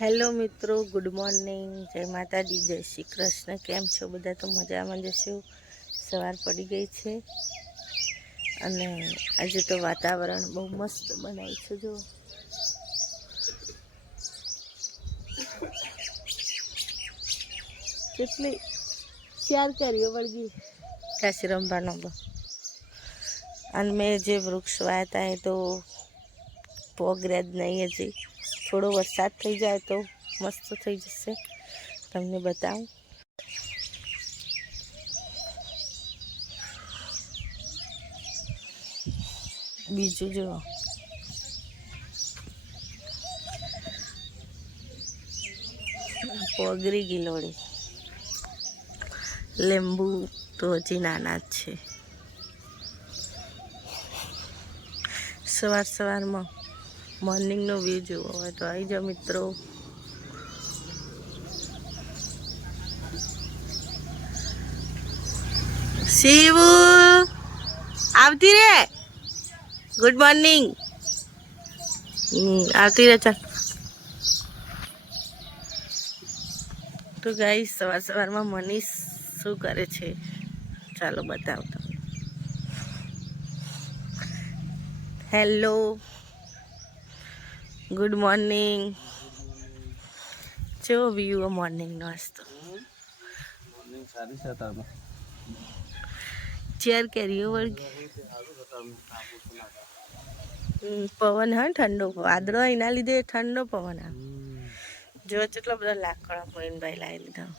Hello મિત્રો, good morning, જય માતાજી, જય શ્રી કૃષ્ણ। કેમ છો બધા? તો મજામાં જશો। સવાર પડી ગઈ છે અને આજે તો વાતાવરણ બહુ મસ્ત બનાવ્યું છે। જો કેટલી 4 કેરીઓ વળગી કાશી રમવાનો અને મેં જે વૃક્ષ વાયા હતા એ તો પોગર્યા જ નહીં હજી। થોડો વરસાદ થઈ જાય તો મસ્ત થઈ જશે, તમને બતાવું। બીજું જો પોગરી ગિલોડી, લીંબુ તો હજી નાના જ છે। સવારમાં મોર્નિંગનો વ્યૂ જોવો હોય તો આવી જાઓ મિત્રો। શિવ આવતી રે, ગુડ મોર્નિંગ। આવતી રે, ચાલ। તો ગાઈસ સવારમાં મનીષ શું કરે છે ચાલો બતાવો તમને। Hello, good morning. કેવો વ્યૂ મોર્નિંગનો આજ તો 4 કેરીઓ વળગી। પવન હા ઠંડો, વાદળો એના લીધે ઠંડો પવન આવે। જો કેટલા બધા લાકડા મોઈનભાઈ લાવી લીધા।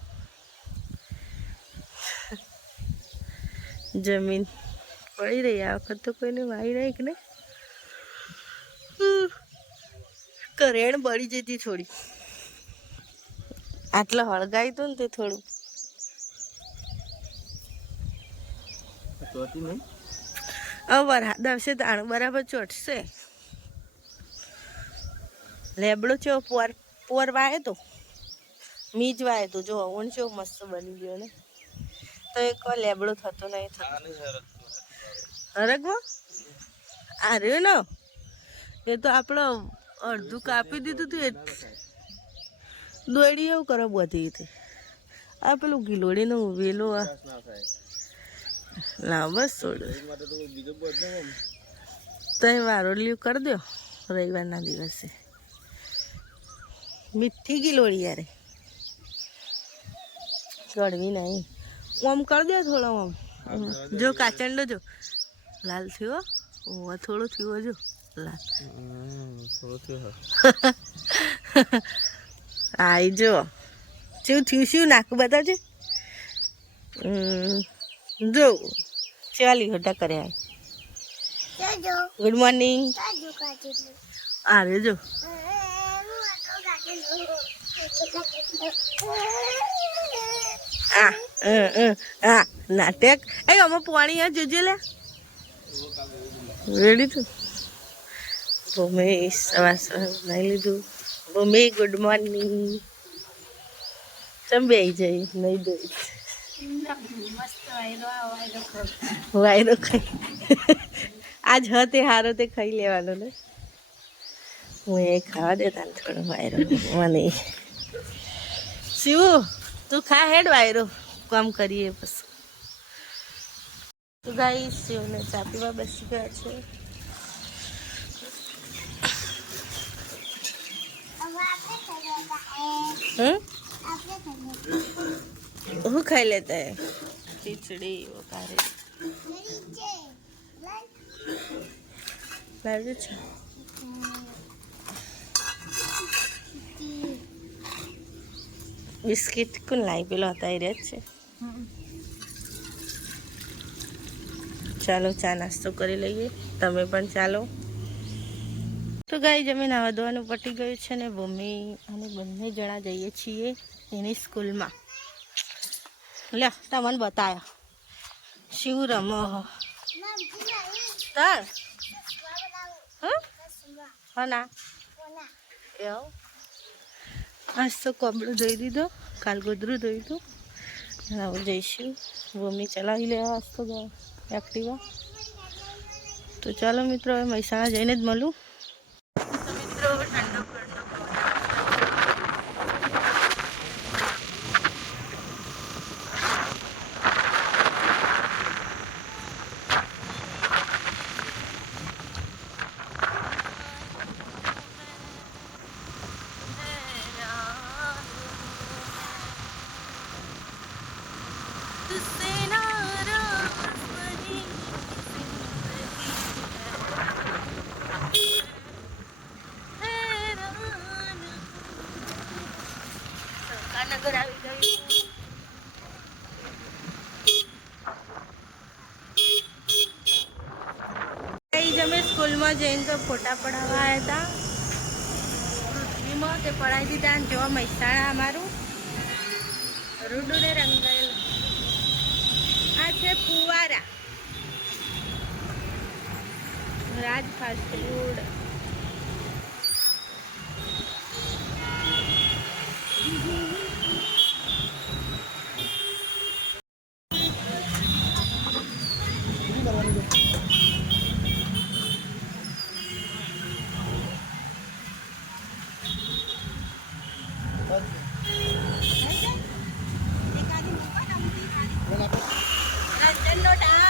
જમીન પડી રહી, આ વખત તો કોઈને વાઈ નહીં કે નહીં। કરેણ બળી જતી થોડી, આટલા હળગાવી તું ને તે થોડું વરસાદ આવશે તાણ બરાબર ચોટશે। લેબડો ચો પોર વાય તો મીજ વાય તો જો ઊંડ ચો મસ્ત બની ગયો ને, તો એક લેબડો થતો નહીં થતો હરગમાં આ રહ્યો ને એ તો આપણો અડધું કાપી દીધું તું, દોડી એવું કરો બધી હતી। આ પેલું ગિલોડીનો વેલો ના બસ છોડ તઈ વારો લીવ કરી દો રવિવારના દિવસે। મીઠી ગિલોડી યારે કડવી નહીં, ઓમ કરી દો થોડો ઓમ। જો કાચંડો જો લાલ થયો, થોડો થયો જો લાલ આઈ જો શું થયું, શું નાખું બતાવજે। જો ચાલી ઘટા કર્યા। Good morning. અરે જો હા નાટક એ આમાં પાણી આ જોજે લે રેડી તું। ભૂમિ સવાર નાઈ લીધું। ભૂમિ ગુડ મોર્નિંગ। ચમ બે જઈ નહીં દોઈ વાયરો ખાઈ આજ હતે હારો તે ખાઈ લેવાનો ને, હું એ ખાવા દેતા ને થોડો વાયરો મને। શિવ તું ખા હેડ વાયરો, કામ કરીએ પછી। તો ગાઈસ શિવને ચા પીવા બેસી ગયા છે। હું ખાઈ લેતા હે ખીચડી વઘારે લાવજો છે। બિસ્કિટ કોણ લાવી? પેલો હતા એ જ છે। ચાલો ચા નાસ્તો કરી લઈએ, તમે પણ ચાલો। તો ગાઈ જમીન આવા ધોવાનું પટી ગયું છે ને ભૂમિ અને બંને જણા જઈએ છીએ એની સ્કૂલમાં। લે તમને બતાવ્યો શિવ રમો તાર હા ના એવું। આજ તો કપડું ધોઈ દીધો, કાલ ગોદરું ધોઈ હતું, હવે જઈશું ભૂમિ ચલાવી લેવા આજ તો એક્ટિવા। તો ચાલો મિત્રો હવે મહેસાણા જઈને જ મળું। તો મિત્રો ઠંડો વિદ્યાનગર આવી ગયું. અમે સ્કૂલમાં જઈને તો ફોટા પડાવવા આવ્યા હતા પૃથ્વીમાં, તે પડાવી દીધા. અને જો મહેસાણા અમારું રૂડુને રંગાયેલ. આ છે ફુવારા, રાજ ફાસ્ટ ફૂડ. રંજનનો ડાન્સ.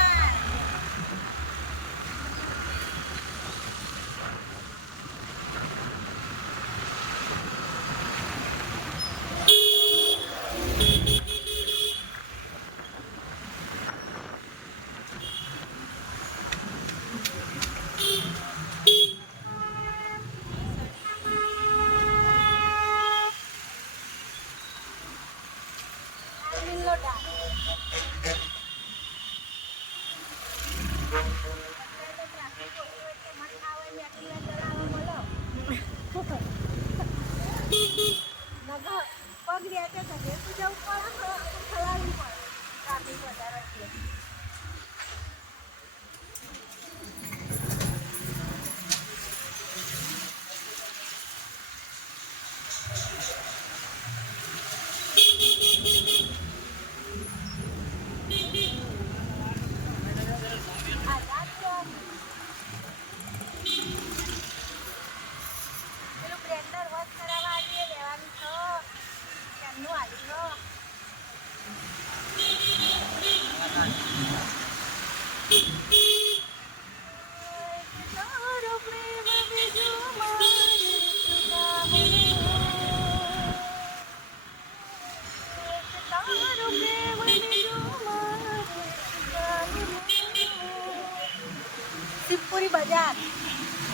શિવપુરી બજાર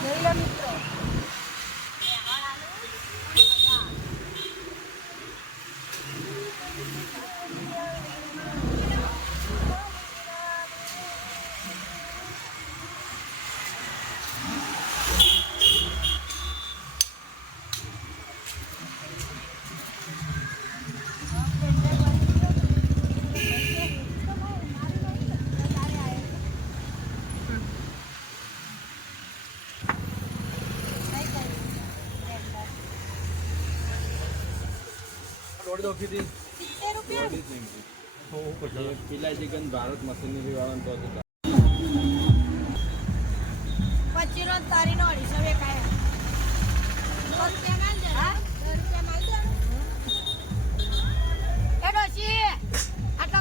જોઈ લો મિત્રો. पिलाई चिकन भारत मशीनरी वाला तो होता 25 તારી નો 250 એકાયા. 100 રૂપિયા ના જરા. 100 રૂપિયા ના જરા. એ ડોશી આટલો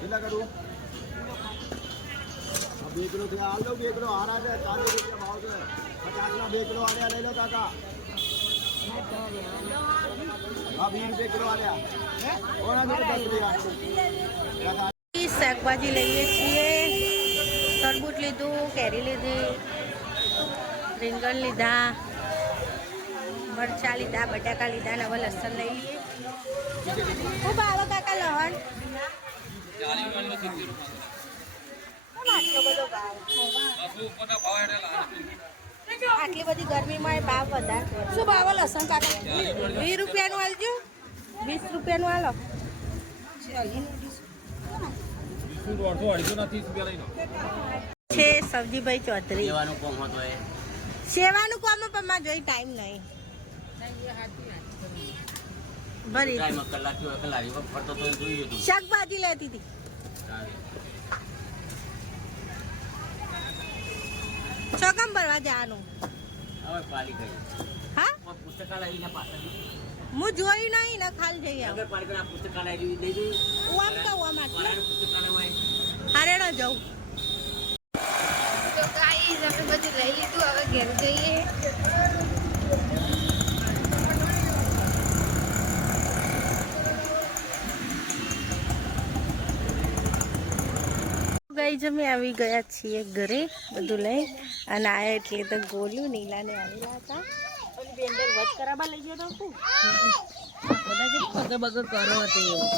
कितना करूं अब 2 किलो से आल लो 2 किलो आ रहा है 40 रुपया भाव से 50 ना 2 किलो आने ले लो काका हां 20 रुपए किलो आने और ना 10 रुपया. શાકભાજી લઈએ છીએ. તરબૂચ લીધું, કેરી લીધી, રીંગણ લીધા, મરચાં લીધા, બટાકા લીધા અને હવે લસણ લઈ લઈએ. ખૂબ આવે કાકા લહણ? આટલો બધો ભાવ? આટલી બધી ગરમીમાં ભાવ વધારે. શું ભાવ લસણ કાકા? 20 રૂપિયાનું આલજો. 20 રૂપિયાનું આલો. છે સબ્જીભાઈ ચૌધરી. સેવાનું કામ પણ માં જોઈ ટાઈમ નહીં. ભરી શાકભાજી લેતી હતી. ચોકમ ભરવા જવાનું. હા હું જોઈ નહીં ને ખાલી જઈ આવું. હું આમ કહું આમ આટલે હારેડો જાઉં. તો ગાઈસ આપણે બધું લઈ લીધું, હવે ઘેર જઈએ. ગાઈસ અમે આવી ગયા છીએ ઘરે બધું લઈ. અને આ એટલે તો ગોલ્યું નીલાને આવેલા હતા.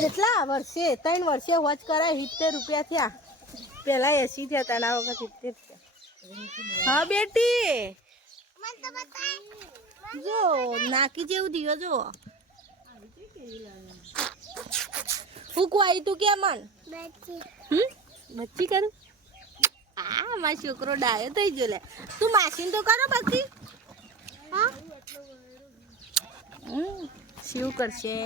કેટલા વર્ષે 3 વર્ષે વોચ કરાય 70 રૂપિયા થયા. પેલા 80 થયા હતા, આ વખત 70 થયા. હા બેટી જો નાકી જેવું થયો જો. હું કોઈ તું કે મન બચ્ચી કરું. આ મારો છોકરો ડાયો થઈ ગયો લે. તું માસીને તો કરો બાકી. હા શિવ કરશે.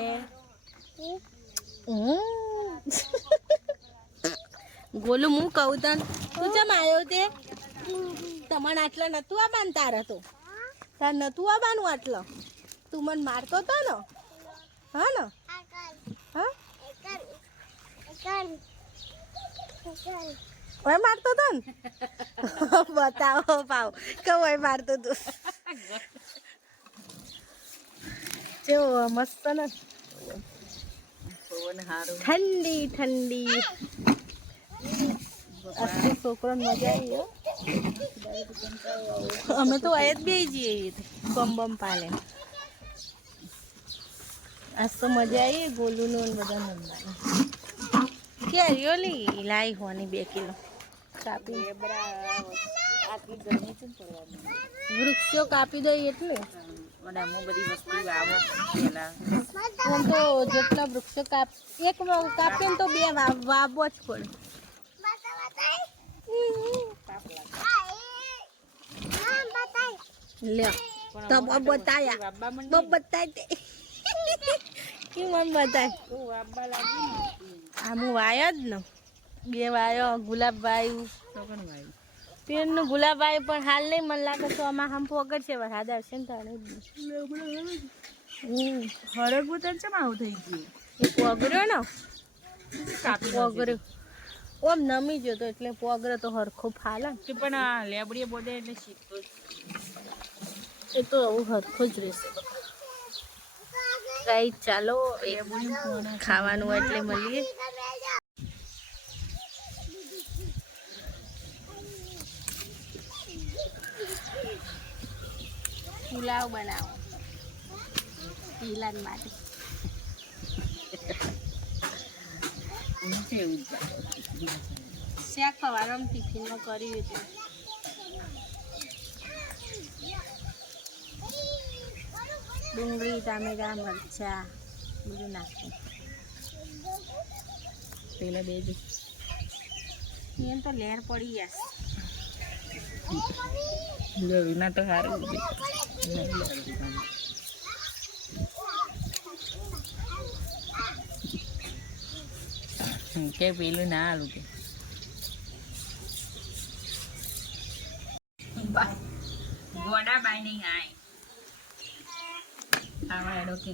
ગોલું હું કહું તને તું ચમ આવ્યો તે તમને આટલા નતું આવવાનું તારે તો તાર નતું આવવાનું આટલો તું મને મારતો હતો ને હા ને હા ઓય મારતો હતો ને બતાવો પાવ કે ઓય મારતો તું જેવો મસ્ત ને ઠંડી ઠંડી આજથી છોકરાને મજા આવી હો. અમે તો આય જ બે જઈએ બમ બમ પાલે. આજ તો મજા આવી ગોલું બધા નંદાની કેરીઓ લી લાવી હોવાની 2 કિલો કાપી વૃક્ષો કાપી દઈએ એટલે આમ તો જેટલા વૃક્ષો એક કાપે ને તો 2 વાવવો જ પડે. લે તો બતાયા બતાય તે કે મને બતાય આમ વાયો જ ને 2 વાયો ગુલાબ વાયું પેનનું ગુલાબ વાયું પણ હાલ નહીં મને લાગે તો આમાં આમ પોગડ છે વરસાદ આવશે ને તારે હરગવું તો ચમ આવું થઈ ગયું એ પોગર્યો ને પોગર્યો ઓમ નમી ગયો તો એટલે પોગરે તો હરખો ફાલે પણ આ લેબડીએ બોદે એટલે શીખતો એ તો આવું હરખો જ રહેશે. ગાઈ ચાલો ખાવાનું હોય એટલે મળીએ. પુલાવ બનાવો પીલાન માટે શાક ખવાનું ટિફિનમાં કર્યું હતું. ડુંગળી ટામેટા મરચા બધું નાખું પેલા 2 એને તો લહેર પડી જશે ના તો સારું કે પેલું ના આલું કે ગોડા બાઈ નહીં આય આવા એડો કે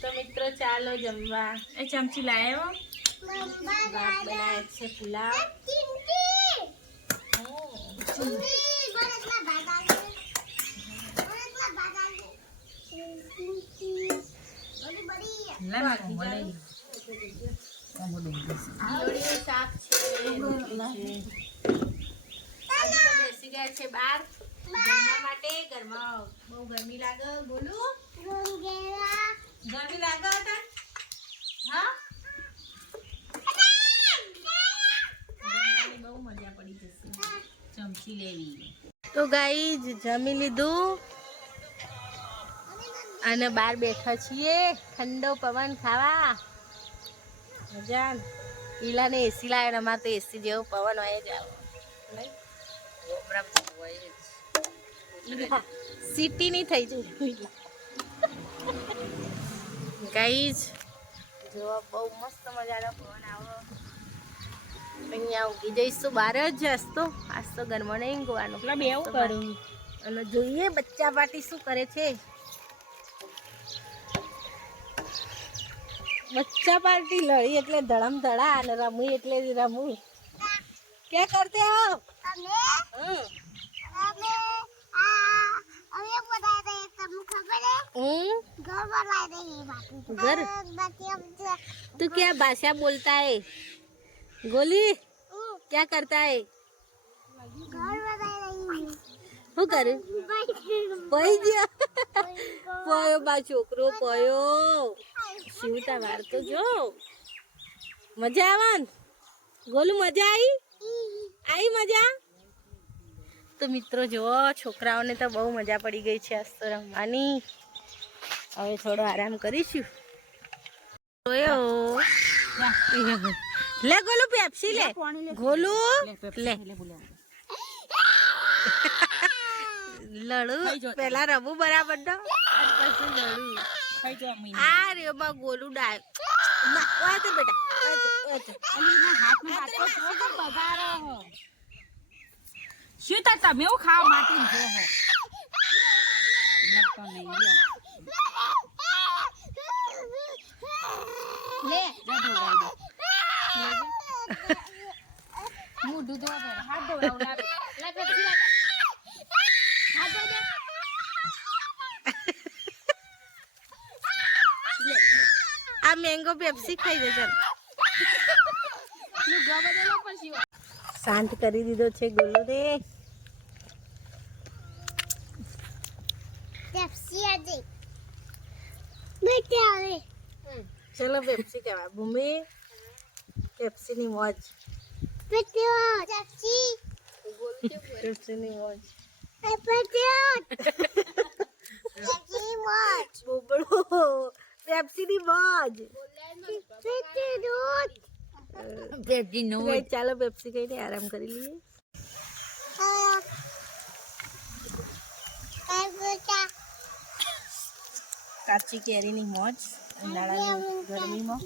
તો મિત્રો ચાલો જમવા. એ ચમચી લાવ્યો ભાત બનાવે છે પુલાવ શાક છે બેસી ગયા છે બહાર જમવા માટે. ઘરમાં બહુ ગરમી લાગે. બોલું ગરમી લાગે હતા હા બહુ મજા પડી જશે. ચમચી લેવી તો ગાઈઝ જમી લીધું અને બહાર બેઠા છીએ ઠંડો પવન ખાવા. મજા ઈલાને એસી લાવે ને અમારે તો એસી જેવો પવન હોય જ આવો સિટી ની થઈ જાય. ગાઈઝ જો બહુ મસ્ત મજાનો પવન આવો. અહીંયા ઊંઘી જઈશું બહાર જ હસતો. આજ તો ઘરમાં નહીં ઊંઘવાનું. એટલે બેવું કરું અને જોઈએ બચ્ચા પાર્ટી શું કરે છે. બચ્ચા પાર્ટી લડી એટલે ધડમ ધડા અને રમું એટલે રમું. क्या करते हो हमें बता रहे सब घर तू क्या भाषा बोलता है गोली क्या करता है શું કરે પઈ ગયો પયો બા છોકરો પયો શિવતા વાર તો જો મજા આવન ગોલું મજા આવી મજા તો મિત્રો જો છોકરાઓને તો બહુ મજા પડી ગઈ છે આજ તો રમવાની હવે થોડો આરામ કરીશું લે ગોલું પેપ્સી લે ગોલું લે લડું પેલા રમવું બરાબર તો પછી લડું આ રે બા ગોલું ડાય શું તા તમે એવું ખાવા માટે જો હો નતો નહીં લ્યો લે જડો હું દૂધ વાળો હાથ ધોરાવ લાગે લાગે હાથ ધો આ મેંગો પેપ્સી ખાઈ દે ચાલ શાંત કરી દીધો છે ગોલુ રે પેપ્સી આજે બેટે આવે ચલો પેપ્સી કહેવા ભૂમિ પેપ્સી ની મોજ બેટે પેપ્સી પેપ્સી ની મોજ બેટે પેપ્સી મોજ બોબડો પેપ્સી ની મોજ બેટે દૂધ પેપ્સી નો ચાલો પેપ્સી કહીને આરામ કરી લઈએ કાચી કેરીની મોજ ઉનાળાની ગરમીમાં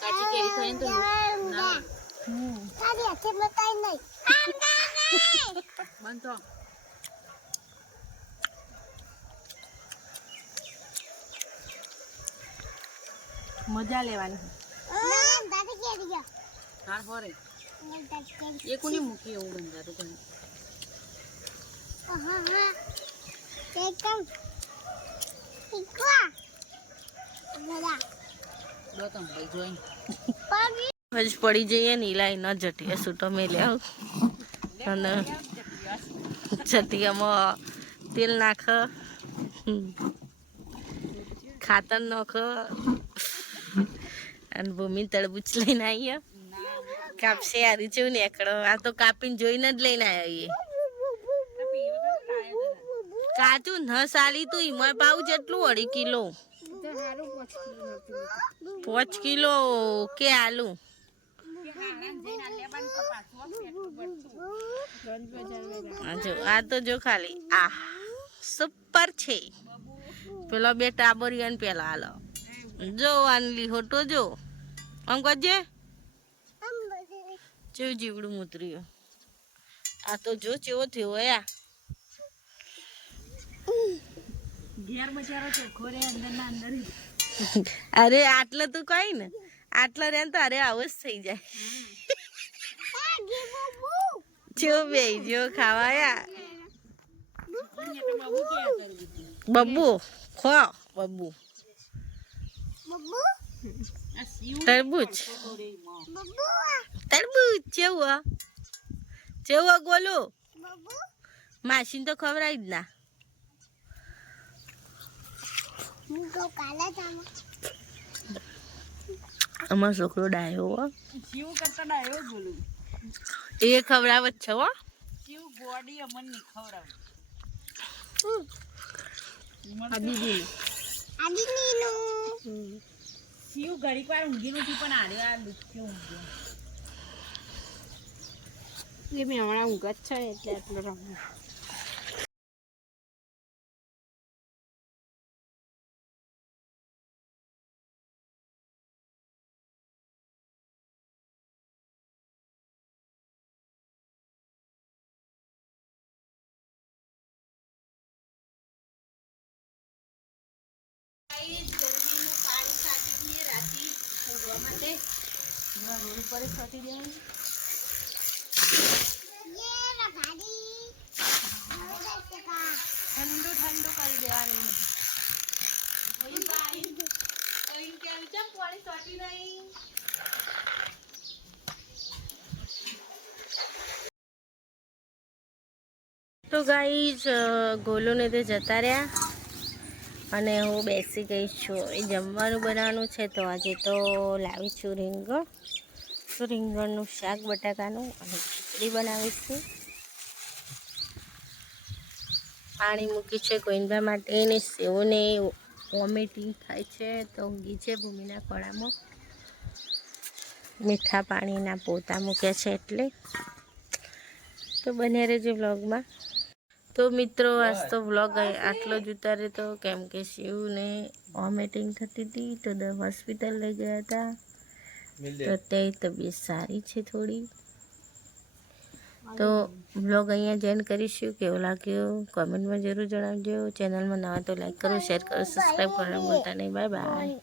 કાચી કેરી ખાઈને તો તારી હાથે બતાઈ નહીં બનતો મજા લેવાની દાદી કેરી ગયા હાર હોરે એ કોની મૂકી એવું ગંધાતું કોને હા એકદમ ઈકવા બડા દો તમ ભાઈ જોઈ પગી હજ પડી જઈએ ને ઇલાઈ ન જટીએ સૂટો મેલ્યા અને જટીયામાં તેલ નાખ ખાતર નાખ અને ભૂમિ તળબૂચ લઈને આવીએ કાપશે યારી જેવું ને એકડો આ તો કાપીને જોઈને જ લઈને આવ્યા કાચું ન સાલી તું ઈમાં પાવું જેટલું 2.5 કિલો 5 કિલો કે આલુ જો આ તો જો ખાલી આ સુપર છે પેલો બે ટાબરિયાન પેલા હાલો જો આનલી હોટો જો આમ કરજે જેવું જીવડું ઉતર્યું આ તો જો ચેવો થયો યા ઘેર બચારો ચોખ્ખો રે અંદર ના અંદર અરે આટલે તું કઈ ને આટલે રે તો અરે આવું જ થઈ જાય જો બે જો ખાવાયા બબ્બુ ખો બબ્બુ બબ્બુ તરબૂચ બબ્બુ તરબૂચ ચેવો ગોલો બબ્બુ માસીને તો ખવડાવી જ ના હું તો કાલે જામો અમારો છોકરો ડાયો હો શિવ કરતા ડાયો બોલું એ ખવડાવ જ છે હો શિવ ગોડી અમન ની ખવડાવ દીદી આદિની નું શિવ ઘડીક વાર ઊંઘી નથી પણ આડ્યો આ દુખ્યો ઊંઘ્યો એ મેં હમણાં ઊંઘ જ છે એટલે એટલો રમવું રોડ ઉપર છોટી દેવાનું ये ना भाड़ी કરી દેવાની કેમ છે પાણી ચોટી નહીં. તો ગાઈઝ ગોલુને તે જતા રહ્યા અને હું બેસી ગઈ છું. એ જમવાનું બનાવવાનું છે તો આજે તો લાવી છું રીંગણ. તો રીંગણનું શાક બટાકાનું અને ખીચડી બનાવીશું. પાણી મૂકી છે કોઈનબા માટે ને સેવને વોમિટિંગ થાય છે તો ઊંઘી છે ભૂમિના ખોળામાં. મીઠા પાણીના પોતા મૂક્યા છે એટલે. તો બને રહેજો વ્લોગમાં. તો મિત્રો આજ તો વ્લોગ આટલો જ ઉતારે તો કેમ કે શિવને વોમિટિંગ થતી હતી તો હોસ્પિટલ લઈ ગયા હતા. તો અત્યારે તબિયત સારી છે થોડી. તો વ્લોગ અહીંયા જોઈન કરીશું. કેવો લાગ્યો કોમેન્ટમાં જરૂર જણાવજો. ચેનલમાં નવા તો લાઈક કરો, શેર કરો, સબસ્ક્રાઈબ કરવાનું ભૂલતા નહીં. Bye bye.